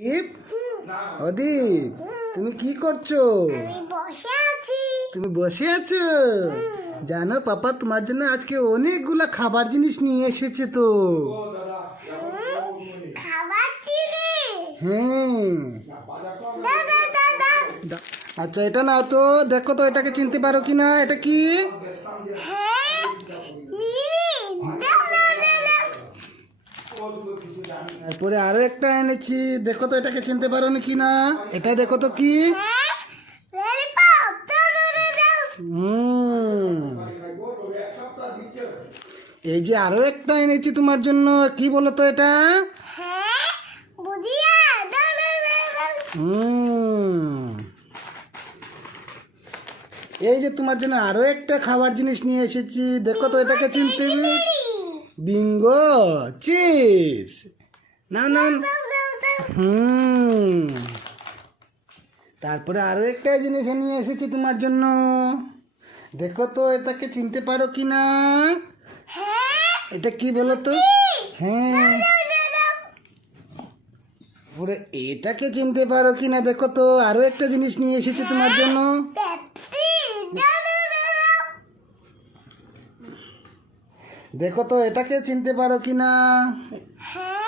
দীপ? অদীপ তুমি কি করছ? আমি বসে আছি। তুমি বসে আছো? জানো পাপা তোমার জন্য আজকে অনেকগুলা খাবার জিনিস নিয়ে এসেছে তো। হ্যাঁ। আচ্ছা এটা নাও তো। দেখো তো এটাকে চিনতে পারো কি না এটা কি? হ্যাঁ তারপরে আরও একটা এনেছি। দেখো তো এটাকে চিনতে পারো কি না? এটা দেখো তো কি? এই যে আরও একটা এনেছি তোমার জন্য। কি বলো তো এটা? এই যে তোমার জন্য আরও একটা খাবার জিনিস নিয়ে এসেছি। দেখো তো এটাকে চিনতে বিঙ্গো চিপস না না হুম তারপরে আরও একটা জিনিস নিয়ে এসেছি তোমার জন্য। দেখো তো, এটাকে চিনতে পারো কি না? এটা কি বলো তো? হ্যাঁ। পুরো এটাকে চিনতে পারো কি না? দেখো তো, আরও একটা জিনিস নিয়ে এসেছি তোমার জন্য। দেখো তো এটাকে চিনতে পারো কি না? হ্যাঁ?